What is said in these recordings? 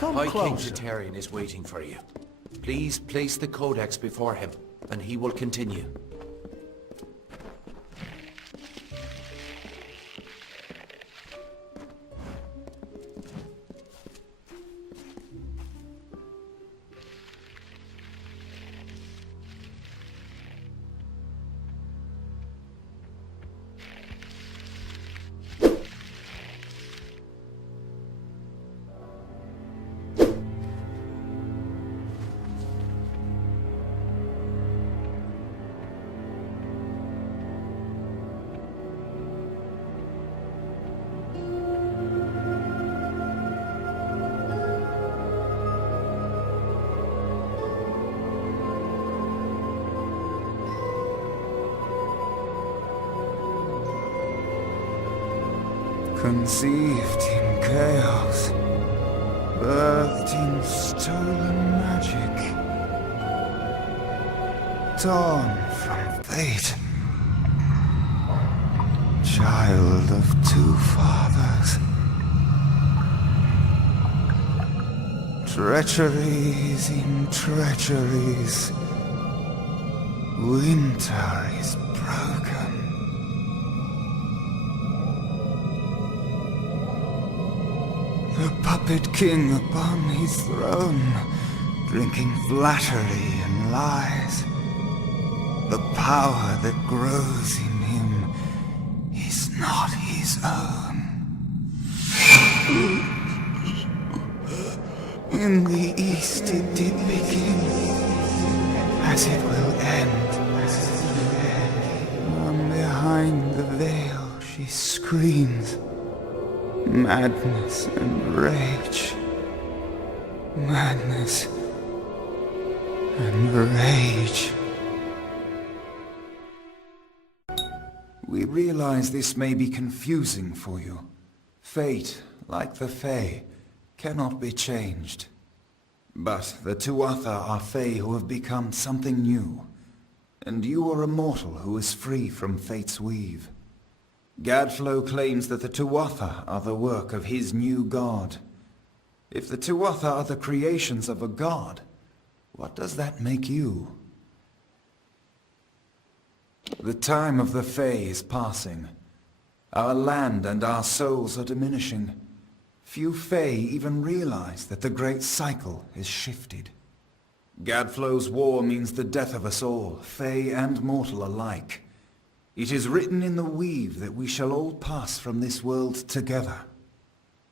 Come High King closer. Titarion is waiting for you. Please place the codex before him, and he will continue. Conceived in chaos, birthed in stolen magic, torn from fate, child of two fathers. Treacheries in treacheries, winter is broken. The puppet king upon his throne, drinking flattery and lies. The power that grows in him is not his own. In the east it did begin, as it will end. From behind the veil she screams. Madness and rage. Madness and rage. We realize this may be confusing for you. Fate, like the Fae, cannot be changed. But the Tuatha are Fae who have become something new. And you are a mortal who is free from Fate's weave. Gadflow claims that the Tuatha are the work of his new god. If the Tuatha are the creations of a god, what does that make you? The time of the Fae is passing. Our land and our souls are diminishing. Few Fae even realize that the great cycle is shifted. Gadflow's war means the death of us all, Fae and mortal alike. It is written in the weave that we shall all pass from this world together.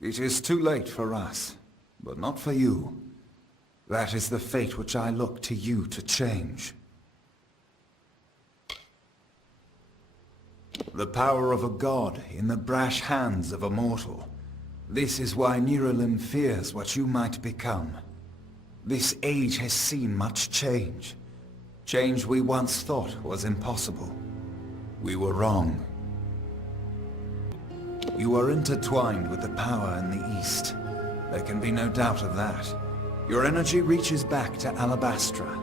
It is too late for us, but not for you. That is the fate which I look to you to change. The power of a god in the brash hands of a mortal. This is why Niralim fears what you might become. This age has seen much change. Change we once thought was impossible. We were wrong. You are intertwined with the power in the East. There can be no doubt of that. Your energy reaches back to Alabastra.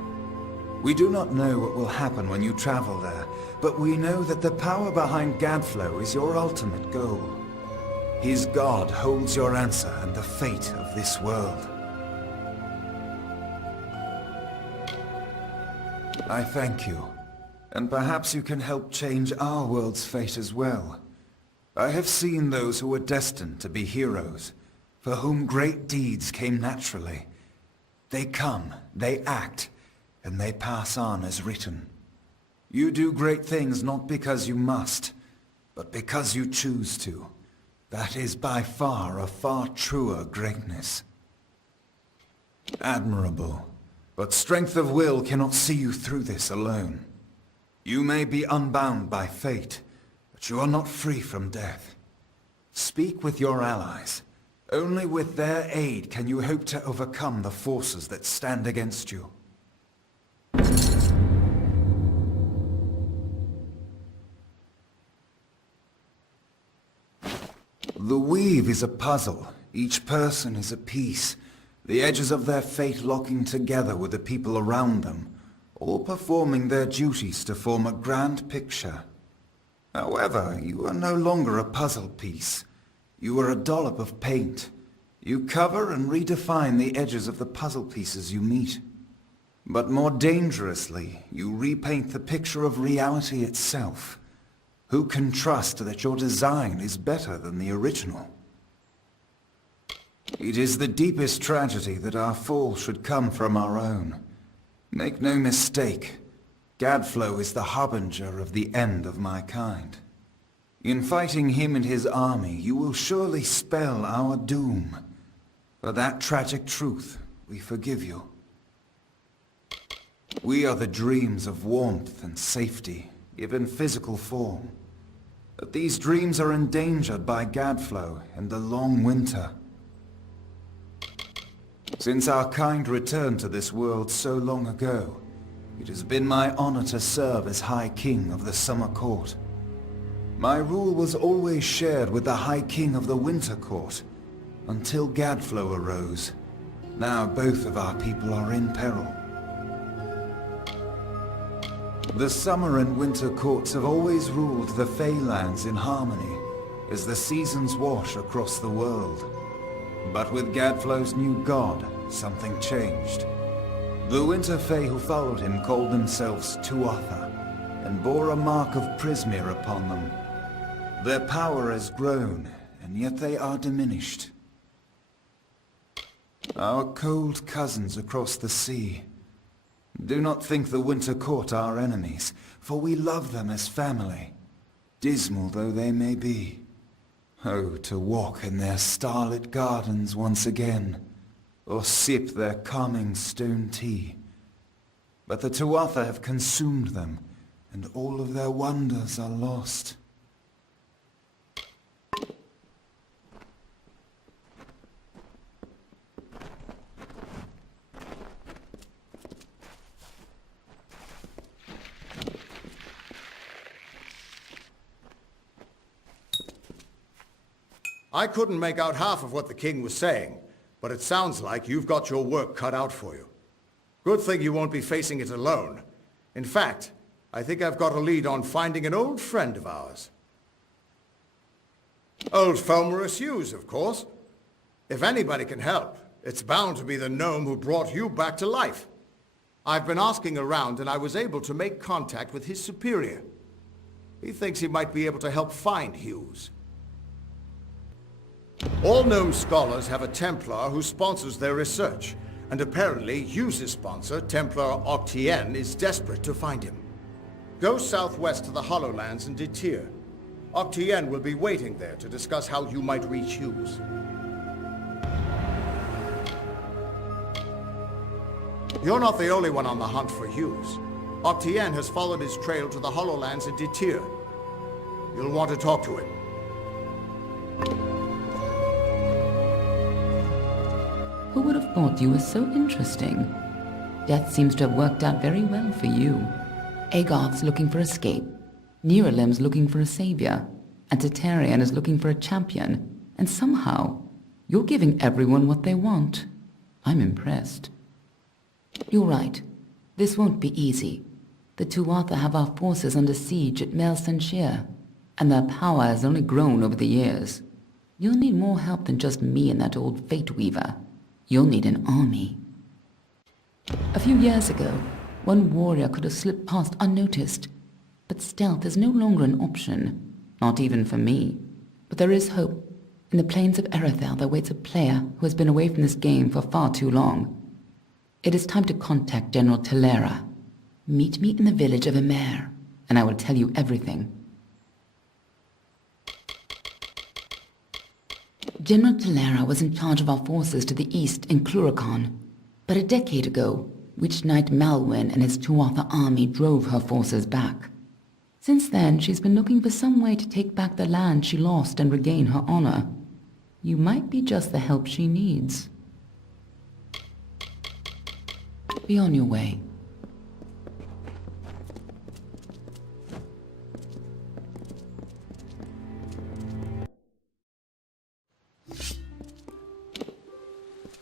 We do not know what will happen when you travel there, but we know that the power behind Gadflow is your ultimate goal. His god holds your answer and the fate of this world. I thank you. And perhaps you can help change our world's fate as well. I have seen those who were destined to be heroes, for whom great deeds came naturally. They come, they act, and they pass on as written. You do great things not because you must, but because you choose to. That is by far a far truer greatness. Admirable, but strength of will cannot see you through this alone. You may be unbound by fate, but you are not free from death. Speak with your allies. Only with their aid can you hope to overcome the forces that stand against you. The weave is a puzzle. Each person is a piece. The edges of their fate locking together with the people around them, all performing their duties to form a grand picture. However, you are no longer a puzzle piece. You are a dollop of paint. You cover and redefine the edges of the puzzle pieces you meet. But more dangerously, you repaint the picture of reality itself. Who can trust that your design is better than the original? It is the deepest tragedy that our fall should come from our own. Make no mistake, Gadflow is the harbinger of the end of my kind. In fighting him and his army, you will surely spell our doom. For that tragic truth, we forgive you. We are the dreams of warmth and safety, given physical form. But these dreams are endangered by Gadflow and the long winter. Since our kind returned to this world so long ago, it has been my honor to serve as High King of the Summer Court. My rule was always shared with the High King of the Winter Court, until Gadflow arose. Now both of our people are in peril. The Summer and Winter Courts have always ruled the Faelands in harmony, as the seasons wash across the world. But with Gadflow's new god, something changed. The Winter Fae who followed him called themselves Tuatha, and bore a mark of Prismir upon them. Their power has grown, and yet they are diminished. Our cold cousins across the sea. Do not think the Winter Court our enemies, for we love them as family, dismal though they may be. Oh, to walk in their starlit gardens once again, or sip their calming stone tea. But the Tuatha have consumed them, and all of their wonders are lost. I couldn't make out half of what the king was saying, but it sounds like you've got your work cut out for you. Good thing you won't be facing it alone. In fact, I think I've got a lead on finding an old friend of ours. Old Fomorous Hugues, of course. If anybody can help, it's bound to be the gnome who brought you back to life. I've been asking around and I was able to make contact with his superior. He thinks he might be able to help find Hugues. All gnome scholars have a Templar who sponsors their research, and apparently Hughes's sponsor, Templar Octien, is desperate to find him. Go southwest to the Hollowlands and Detir. Octien will be waiting there to discuss how you might reach Hugues. You're not the only one on the hunt for Hugues. Octien has followed his trail to the Hollowlands and Detir. You'll want to talk to him. Who would have thought you were so interesting? Death seems to have worked out very well for you. Agarth's looking for escape, Neuralim's looking for a savior, and Titarion is looking for a champion, and somehow, you're giving everyone what they want. I'm impressed. You're right. This won't be easy. The Tuatha have our forces under siege at Mel Senshir, and their power has only grown over the years. You'll need more help than just me and that old Fateweaver. You'll need an army. A few years ago, one warrior could have slipped past unnoticed, but stealth is no longer an option, not even for me. But there is hope. In the plains of Erythel there waits a player who has been away from this game for far too long. It is time to contact General Telera. Meet me in the village of Emer, and I will tell you everything. General Telera was in charge of our forces to the east in Cluracan, but a decade ago, Witch Knight Malwyn and his Tuatha army drove her forces back. Since then, she's been looking for some way to take back the land she lost and regain her honor. You might be just the help she needs. Be on your way.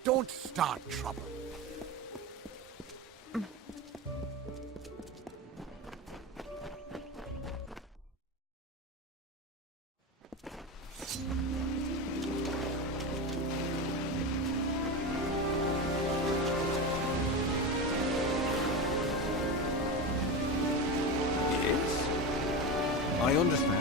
Don't start trouble. I understand.